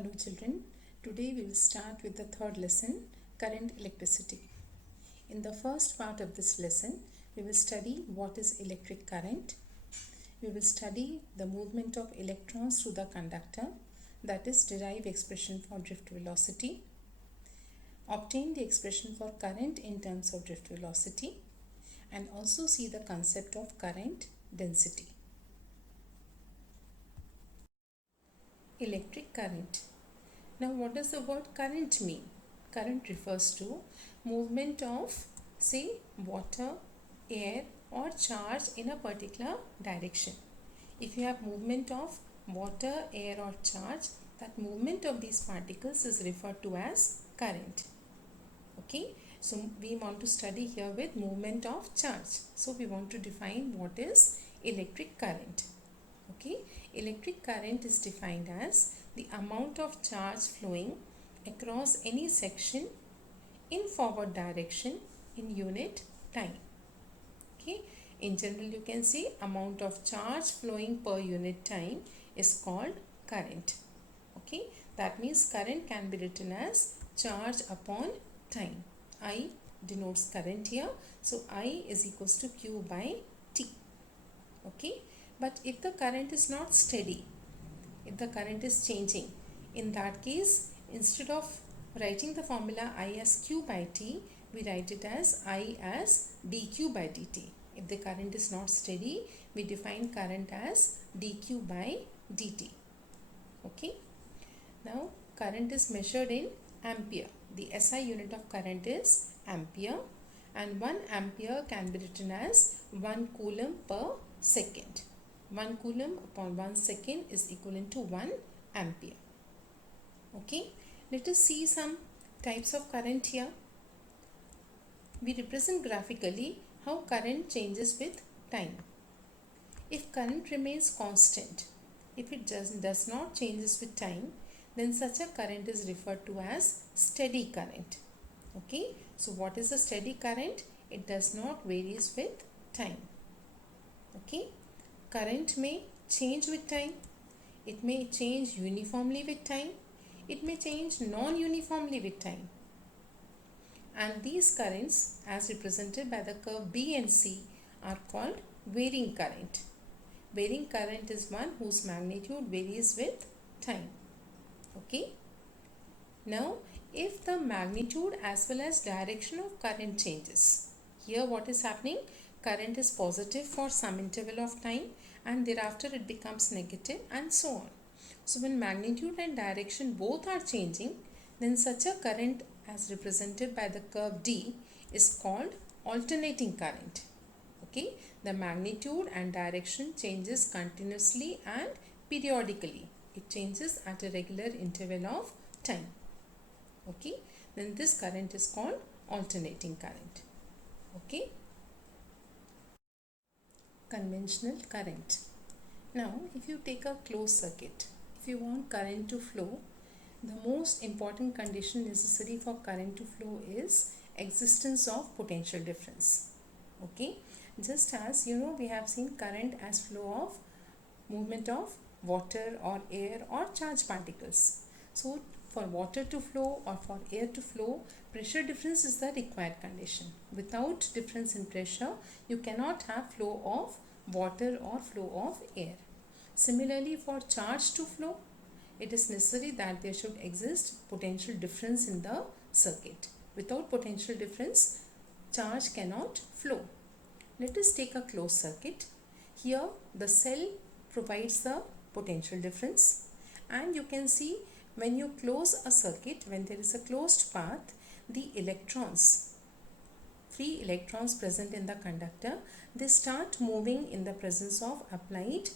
Hello children, today we will start with the third lesson, current electricity. In the first part of this lesson, we will study what is electric current. We will study the movement of electrons through the conductor, that is derive expression for drift velocity, obtain the expression for current in terms of drift velocity, and also see the concept of current density. Electric current. Now what does the word current mean? Current refers to movement of say water, air or charge in a particular direction. If you have movement of water, air or charge, that movement of these particles is referred to as current. Okay, so we want to study here with movement of charge. So we want to define what is electric current. Okay, electric current is defined as the amount of charge flowing across any section in forward direction in unit time. Okay, in general you can say amount of charge flowing per unit time is called current. Okay, that means current can be written as charge upon time. I denotes current here, so I is equals to Q by T. Okay, but if the current is not steady, if the current is changing, in that case instead of writing the formula I as Q by T, we write it as I as dQ by dt. If the current is not steady, we define current as dQ by dt. Okay, now current is measured in ampere. The SI unit of current is ampere, and 1 ampere can be written as 1 coulomb per second. 1 coulomb upon 1 second is equivalent to 1 ampere. Okay, let us see some types of current here. We represent graphically how current changes with time. If current remains constant, if it does not changes with time, then such a current is referred to as steady current. Okay, so what is a steady current? It does not varies with time. Okay, current may change with time. It may change uniformly with time. It may change non-uniformly with time. And these currents, as represented by the curve B and C, are called varying current. Varying current is one whose magnitude varies with time. Okay. Now, if the magnitude as well as direction of current changes, here what is happening? Current is positive for some interval of time and thereafter it becomes negative and so on. So when magnitude and direction both are changing, then such a current as represented by the curve D is called alternating current. Okay, the magnitude and direction changes continuously and periodically. It changes at a regular interval of time. Okay, then this current is called alternating current. Okay, conventional current. Now if you take a closed circuit, if you want current to flow, the most important condition necessary for current to flow is existence of potential difference. Okay, just as you know, we have seen current as flow of movement of water or air or charged particles. So for water to flow or for air to flow, pressure difference is the required condition. Without difference in pressure, you cannot have flow of water or flow of air. Similarly, for charge to flow, it is necessary that there should exist potential difference in the circuit. Without potential difference, charge cannot flow. Let us take a closed circuit. Here the cell provides the potential difference, and you can see when you close a circuit, when there is a closed path, the electrons, free electrons present in the conductor, they start moving in the presence of applied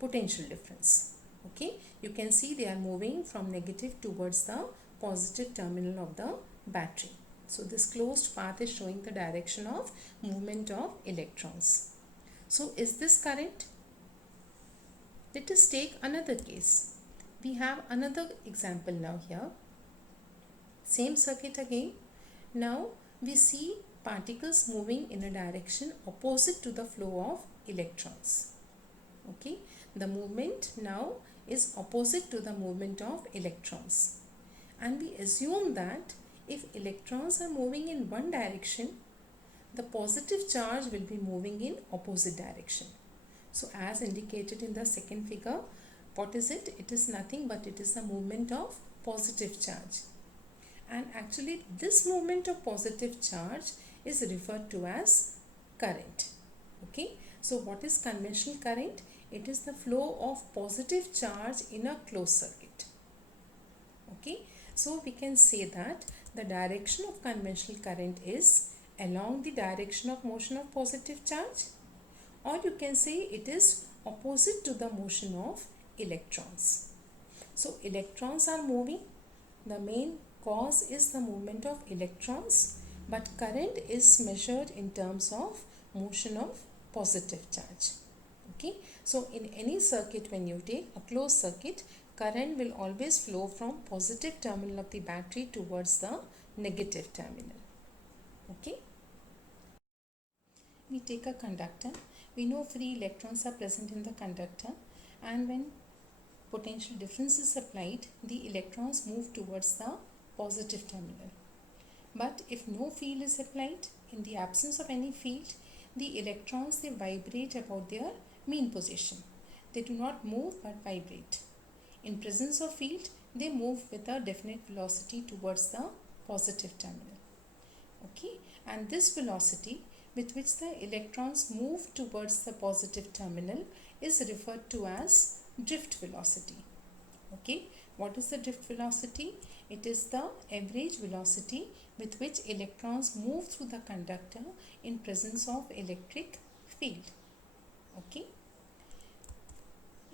potential difference. Okay, you can see they are moving from negative towards the positive terminal of the battery. So this closed path is showing the direction of movement of electrons. So is this current? Let us take another case. We have another example now here. Same circuit again. Now we see particles moving in a direction opposite to the flow of electrons. Okay, the movement now is opposite to the movement of electrons. And we assume that if electrons are moving in one direction, the positive charge will be moving in opposite direction. So as indicated in the second figure, what is it? It is nothing but it is the movement of positive charge. And actually this movement of positive charge is referred to as current. Okay, so what is conventional current? It is the flow of positive charge in a closed circuit. Okay, so we can say that the direction of conventional current is along the direction of motion of positive charge, or you can say it is opposite to the motion of electrons. So electrons are moving. The main cause is the movement of electrons, but current is measured in terms of motion of positive charge. Okay, so in any circuit, when you take a closed circuit, current will always flow from positive terminal of the battery towards the negative terminal. Okay, we take a conductor. We know free electrons are present in the conductor, and when potential difference is applied, the electrons move towards the positive terminal. But if no field is applied, in the absence of any field, the electrons, they vibrate about their mean position. They do not move but vibrate. In presence of field, they move with a definite velocity towards the positive terminal. Okay, and this velocity with which the electrons move towards the positive terminal is referred to as drift velocity. Okay, what is the drift velocity? It is the average velocity with which electrons move through the conductor in presence of electric field. Okay,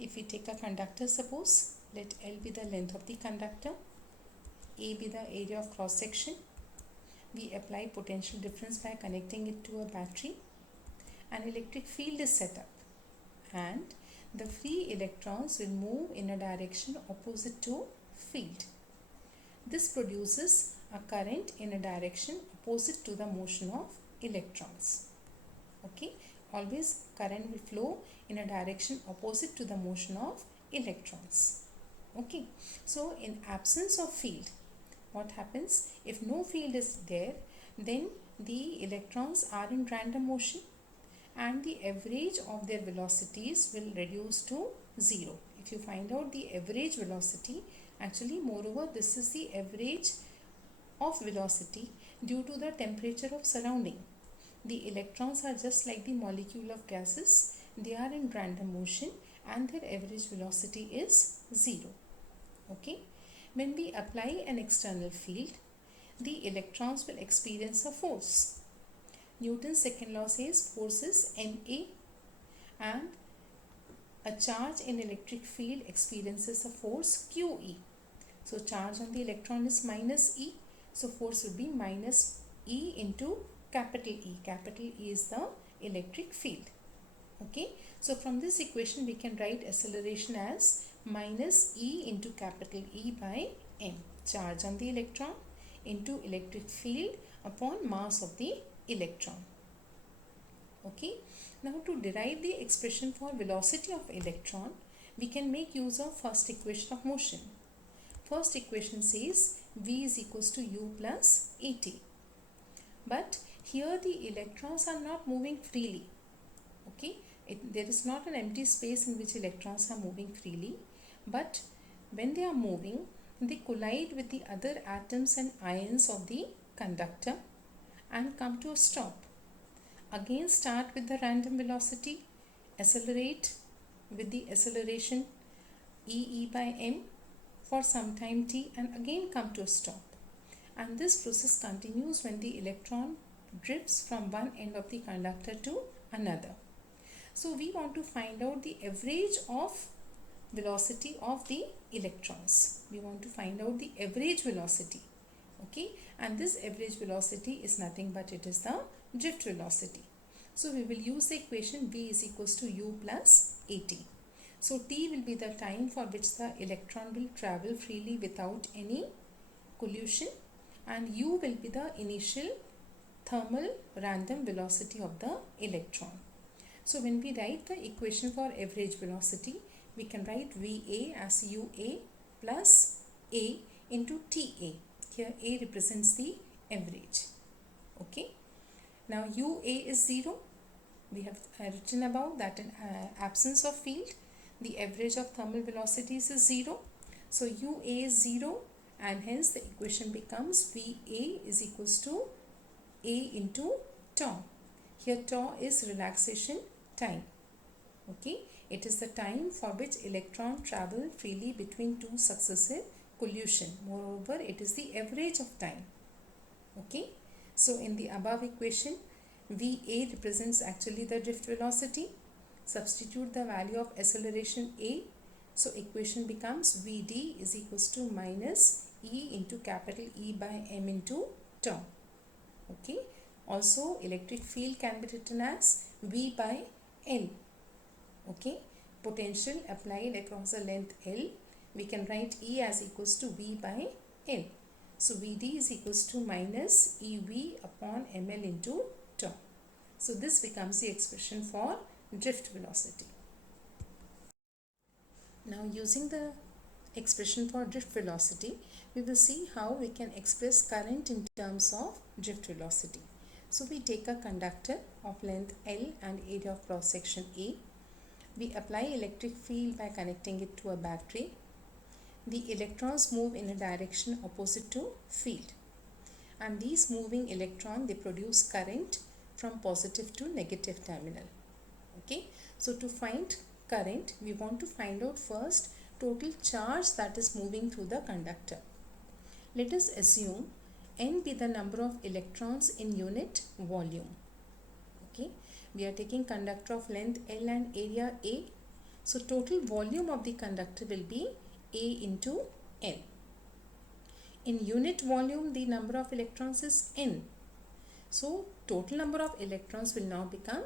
if we take a conductor, suppose let L be the length of the conductor, A be the area of cross section. We apply potential difference by connecting it to a battery. An electric field is set up, and the free electrons will move in a direction opposite to field. This produces a current in a direction opposite to the motion of electrons. Okay, always current will flow in a direction opposite to the motion of electrons. Okay, so in absence of field, what happens? If no field is there, then the electrons are in random motion and the average of their velocities will reduce to 0. If you find out the average velocity, actually moreover this is the average of velocity due to the temperature of surrounding. The electrons are just like the molecule of gases. They are in random motion and their average velocity is 0. Okay, when we apply an external field, the electrons will experience a force. Newton's second law says force is Ma, and a charge in electric field experiences a force QE. So charge on the electron is minus E, so force will be minus E into capital E. Capital E is the electric field. Okay, so from this equation we can write acceleration as minus E into capital E by M. Charge on the electron into electric field upon mass of the electron. Okay, now to derive the expression for velocity of electron, we can make use of first equation of motion. First equation says V is equals to U plus AT. But here the electrons are not moving freely. Okay, there is not an empty space in which electrons are moving freely, but when they are moving, they collide with the other atoms and ions of the conductor and come to a stop. Again start with the random velocity, accelerate with the acceleration E by M for some time t, and again come to a stop. And this process continues when the electron drifts from one end of the conductor to another. So we want to find out the average of velocity of the electrons. We want to find out the average velocity. Okay, and this average velocity is nothing but it is the drift velocity. So we will use the equation V is equals to U plus AT. So T will be the time for which the electron will travel freely without any collision, and U will be the initial thermal random velocity of the electron. So when we write the equation for average velocity, we can write VA as UA plus A into TA. Here A represents the average. Okay. Now UA is 0. We have written above that in absence of field, the average of thermal velocities is 0. So UA is 0, and hence the equation becomes VA is equals to A into tau. Here tau is relaxation time. Okay, it is the time for which electron travel freely between two successive collision. Moreover, it is the average of time. Okay, so in the above equation, VA represents actually the drift velocity. Substitute the value of acceleration A. So equation becomes VD is equals to minus E into capital E by M into tau. Okay. Also, electric field can be written as V by L. Okay. Potential applied across the length L. We can write E as equals to V by L. So VD is equals to minus EV upon ML into tau. So this becomes the expression for drift velocity. Now using the expression for drift velocity, we will see how we can express current in terms of drift velocity. So we take a conductor of length L and area of cross section A. We apply electric field by connecting it to a battery. The electrons move in a direction opposite to field, and these moving electrons, they produce current from positive to negative terminal. Okay, so to find current, we want to find out first total charge that is moving through the conductor. Let us assume N be the number of electrons in unit volume. Okay, we are taking conductor of length L and area A. So total volume of the conductor will be A into L. In unit volume, the number of electrons is N. So total number of electrons will now become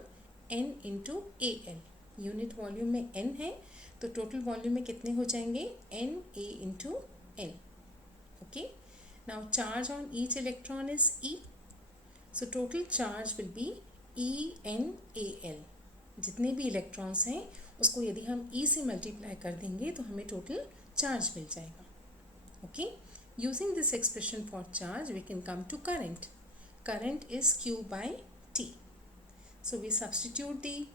N into AL. Unit volume में n है तो total volume में कितने हो जाएंगे n a into l. Okay, now charge on each electron is E, so total charge will be E n a l. जितने भी electrons हैं उसको यदि हम E से मल्टीप्लाई कर देंगे तो हमें टोटल चार्ज मिल जाएगा. Okay, using this expression for charge we can come to current. Current is Q by T. So we substitute the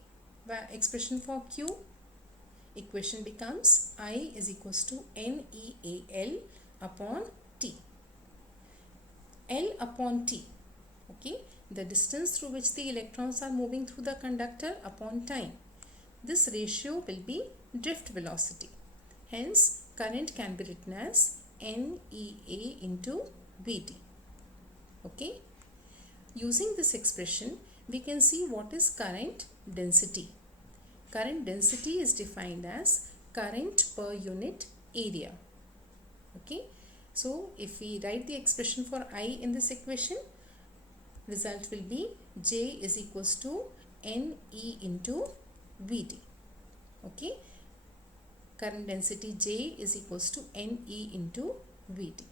expression for Q. Equation becomes I is equals to NEAL upon T. L upon T. Okay, the distance through which the electrons are moving through the conductor upon time. This ratio will be drift velocity. Hence, current can be written as NEA into VD. Okay, using this expression, we can see what is current density. Current density is defined as current per unit area. Okay, so if we write the expression for I in this equation, result will be J is equals to NE into VD. Okay, current density J is equals to NE into VD.